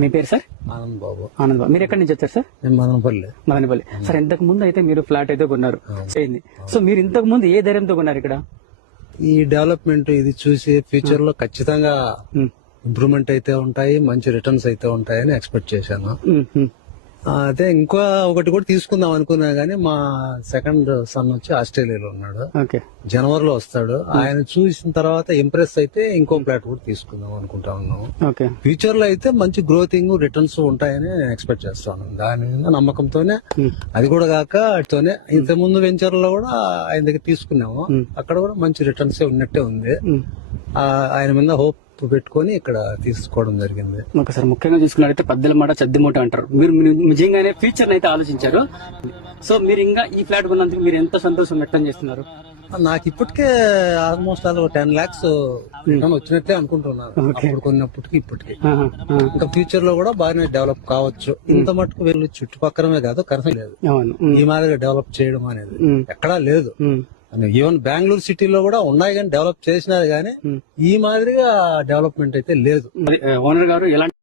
మీ పేరు సార్? ఆనంద్ బాబు. ఆనంద్ బాబు. మీరు ఎక్కడి నుంచి వచ్చారు సార్? నేను మదనపల్లి. మదనపల్లి. సార్ ఇంతకు ముందు అయితే మీరు ఫ్లాట్ అయితే కొన్నారు, అయింది. సో మీరు ఇంతకు ముందు ఏ ధైర్యంతో కొన్నారు ఇక్కడ? ఈ డెవలప్మెంట్ ఇది చూసి ఫ్యూచర్ లో ఖచ్చితంగా ఇంప్రూవ్మెంట్ అయితే ఉంటాయి, మంచి రిటర్న్స్ అయితే ఉంటాయని ఎక్స్పెక్ట్ చేశాను. అదే ఇంకో ఒకటి కూడా తీసుకుందాం అనుకున్నా గానీ మా సెకండ్ సన్ వచ్చి ఆస్ట్రేలియాలో ఉన్నాడు, ఓకే, జనవరిలో వస్తాడు. ఆయన చూసిన తర్వాత ఇంప్రెస్ అయితే ఇంకో ఫ్లాట్ కూడా తీసుకుందాం అనుకుంటా ఉన్నాము. ఓకే. ఫ్యూచర్ లో అయితే మంచి గ్రోతింగ్ రిటర్న్స్ ఉంటాయని ఎక్స్పెక్ట్ చేస్తాను. దాని మీద నమ్మకంతోనే, అది కూడా కాక అటుతోనే ఇంత ముందు వెంచర్ లో కూడా ఆయన దగ్గర తీసుకున్నాము, అక్కడ కూడా మంచి రిటర్న్స్ ఉన్నట్టే ఉంది. ఆయన మీద హోప్ పెట్టుకొని ఇక్కడ తీసుకోవడం జరిగింది. ఒకసారి ముఖ్యంగా చూసుకున్నట్లయితే పద్దెల మాట చద్ది మూట అంటారు. మీరు నిజంగానే ఫ్యూచర్ అయితే ఆలోచించారు. సో మీరు ఇంకా ఈ ఫ్లాట్ కొన్నందుకు మీరు ఎంత సంతోషం వ్యక్తం చేస్తున్నారు? నాకు ఇప్పటికే ఆల్మోస్ట్ 10 lakhs రిటర్న్ వచ్చినట్లే అనుకుంటున్నాను. అప్పుడు కొన్నప్పటికి ఇప్పటికి ఇంకా ఫ్యూచర్ లో కూడా బాగానే డెవలప్ కావచ్చు. ఇంత మటుకు వెళ్ళి చుట్టుపక్కలమే కాదు, కనీసం లేదు ఈ మాదిరిగా డెవలప్ చేయడం అనేది ఎక్కడా లేదు. ఈవెన్ బెంగళూరు సిటీలో కూడా ఉన్నాయి కానీ డెవలప్ చేసినారు కానీ ఈ మాదిరిగా డెవలప్మెంట్ అయితే లేదు. ఓనర్ గారు ఎలాంటి